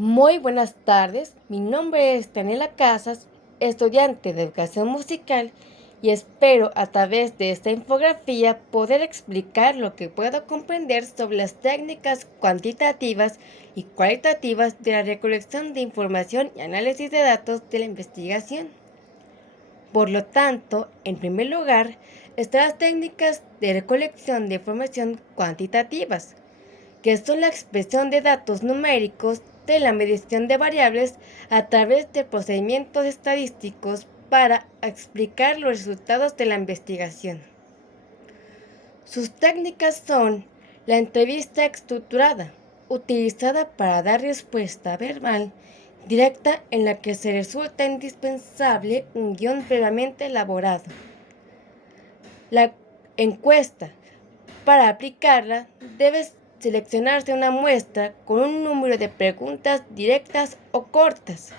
Muy buenas tardes, mi nombre es Daniela Casas, estudiante de educación musical y espero a través de esta infografía poder explicar lo que puedo comprender sobre las técnicas cuantitativas y cualitativas de la recolección de información y análisis de datos de la investigación. Por lo tanto, en primer lugar, están las técnicas de recolección de información cuantitativas, que son la expresión de datos numéricos de la medición de variables a través de procedimientos estadísticos para explicar los resultados de la investigación. Sus técnicas son la entrevista estructurada, utilizada para dar respuesta verbal directa en la que se resulta indispensable un guión previamente elaborado. La encuesta, para aplicarla, debes seleccionarse una muestra con un número de preguntas directas o cortas.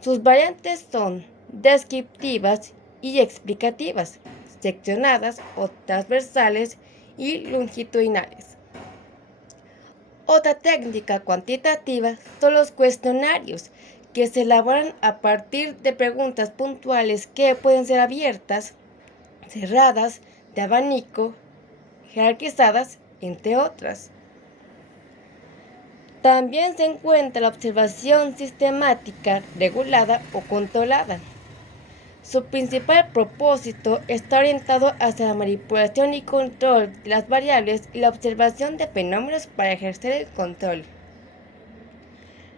Sus variantes son descriptivas y explicativas, seccionadas o transversales y longitudinales. Otra técnica cuantitativa son los cuestionarios, que se elaboran a partir de preguntas puntuales que pueden ser abiertas, cerradas, de abanico, jerarquizadas, entre otras. También se encuentra la observación sistemática, regulada o controlada. Su principal propósito está orientado hacia la manipulación y control de las variables y la observación de fenómenos para ejercer el control.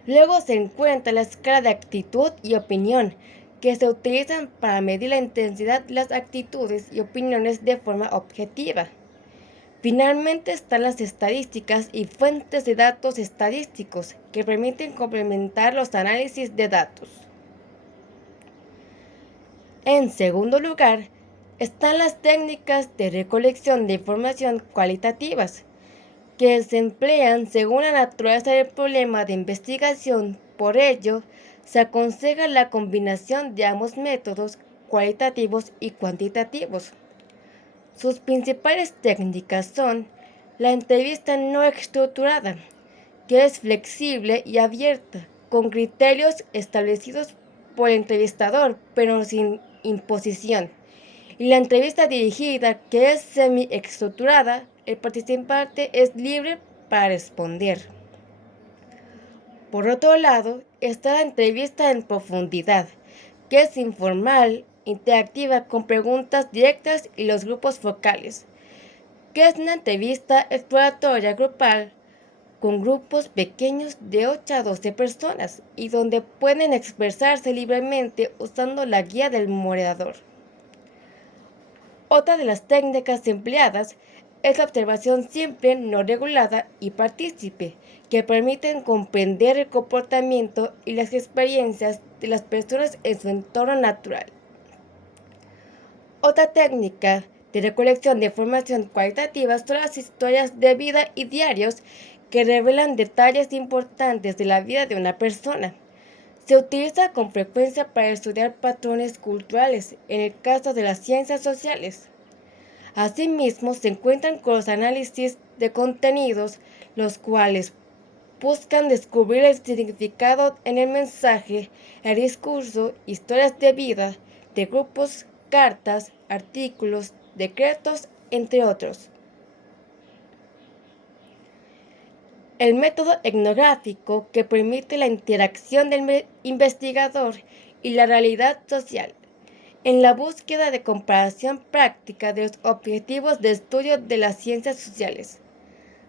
Luego se encuentra la escala de actitud y opinión, que se utilizan para medir la intensidad de las actitudes y opiniones de forma objetiva. Finalmente están las estadísticas y fuentes de datos estadísticos que permiten complementar los análisis de datos. En segundo lugar, están las técnicas de recolección de información cualitativas, que se emplean según la naturaleza del problema de investigación. Por ello, se aconseja la combinación de ambos métodos, cualitativos y cuantitativos. Sus principales técnicas son la entrevista no estructurada, que es flexible y abierta, con criterios establecidos por el entrevistador, pero sin imposición, y la entrevista dirigida, que es semi-estructurada, el participante es libre para responder. Por otro lado, está la entrevista en profundidad, que es informal, interactiva con preguntas directas y los grupos focales, que es una entrevista exploratoria grupal con grupos pequeños de 8 a 12 personas y donde pueden expresarse libremente usando la guía del moderador. Otra de las técnicas empleadas es la observación simple, no regulada y partícipe, que permiten comprender el comportamiento y las experiencias de las personas en su entorno natural. Otra técnica de recolección de información cualitativa son las historias de vida y diarios, que revelan detalles importantes de la vida de una persona. Se utiliza con frecuencia para estudiar patrones culturales, en el caso de las ciencias sociales. Asimismo, se encuentran con los análisis de contenidos, los cuales buscan descubrir el significado en el mensaje, el discurso, historias de vida, de grupos, cartas, artículos, decretos, entre otros. El método etnográfico, que permite la interacción del investigador y la realidad social, en la búsqueda de comparación práctica de los objetivos de estudio de las ciencias sociales.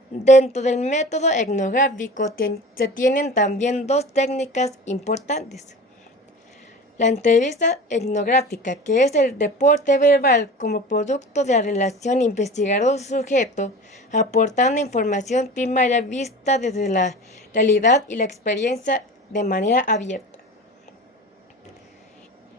Dentro del método etnográfico se tienen también dos técnicas importantes. La entrevista etnográfica, que es el reporte verbal como producto de la relación investigador-sujeto, aportando información primaria vista desde la realidad y la experiencia de manera abierta.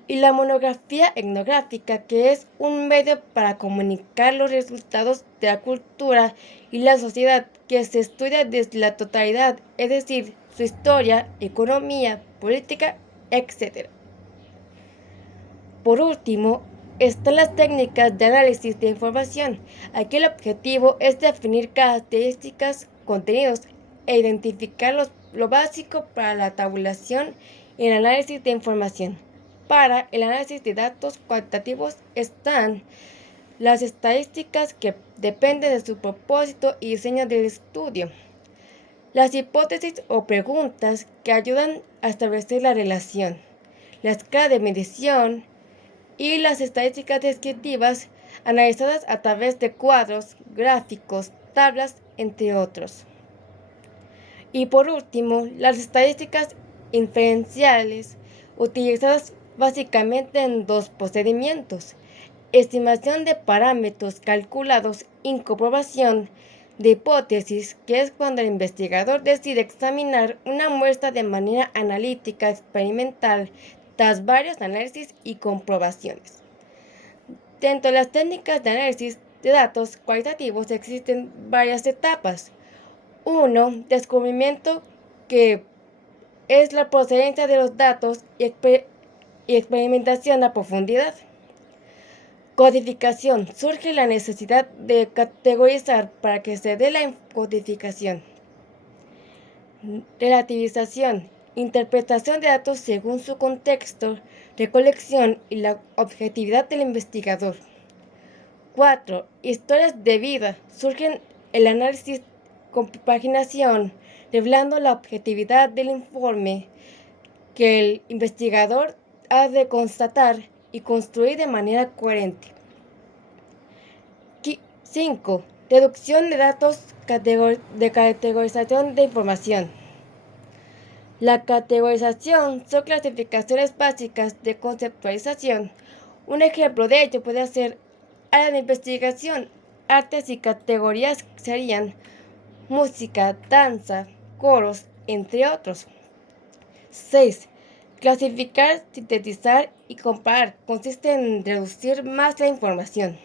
Y la monografía etnográfica, que es un medio para comunicar los resultados de la cultura y la sociedad, que se estudia desde la totalidad, es decir, su historia, economía, política, etc. Por último, están las técnicas de análisis de información. Aquí el objetivo es definir características, contenidos e identificar los lo básico para la tabulación y el análisis de información. Para el análisis de datos cuantitativos están las estadísticas, que dependen de su propósito y diseño del estudio, las hipótesis o preguntas, que ayudan a establecer la relación, la escala de medición y las estadísticas descriptivas, analizadas a través de cuadros, gráficos, tablas, entre otros. Y por último, las estadísticas inferenciales, utilizadas básicamente en dos procedimientos: estimación de parámetros calculados y comprobación de hipótesis, que es cuando el investigador decide examinar una muestra de manera analítica experimental tras varios análisis y comprobaciones. Dentro de las técnicas de análisis de datos cualitativos existen varias etapas. 1. Descubrimiento, que es la procedencia de los datos, y experimentación a profundidad. Codificación. Surge la necesidad de categorizar para que se dé la codificación. Relativización. Interpretación de datos según su contexto, recolección y la objetividad del investigador. 4. Historias de vida. Surgen el análisis compaginación, revelando la objetividad del informe que el investigador ha de constatar y construir de manera coherente. 5. Deducción de datos de categorización de información. La categorización son clasificaciones básicas de conceptualización. Un ejemplo de ello puede ser área de investigación. Artes y categorías serían música, danza, coros, entre otros. 6. Clasificar, sintetizar y comparar. Consiste en reducir más la información.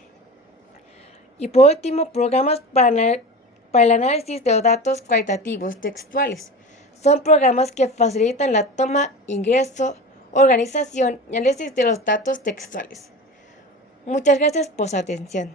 Y por último, programas para el análisis de los datos cualitativos textuales. Son programas que facilitan la toma, ingreso, organización y análisis de los datos textuales. Muchas gracias por su atención.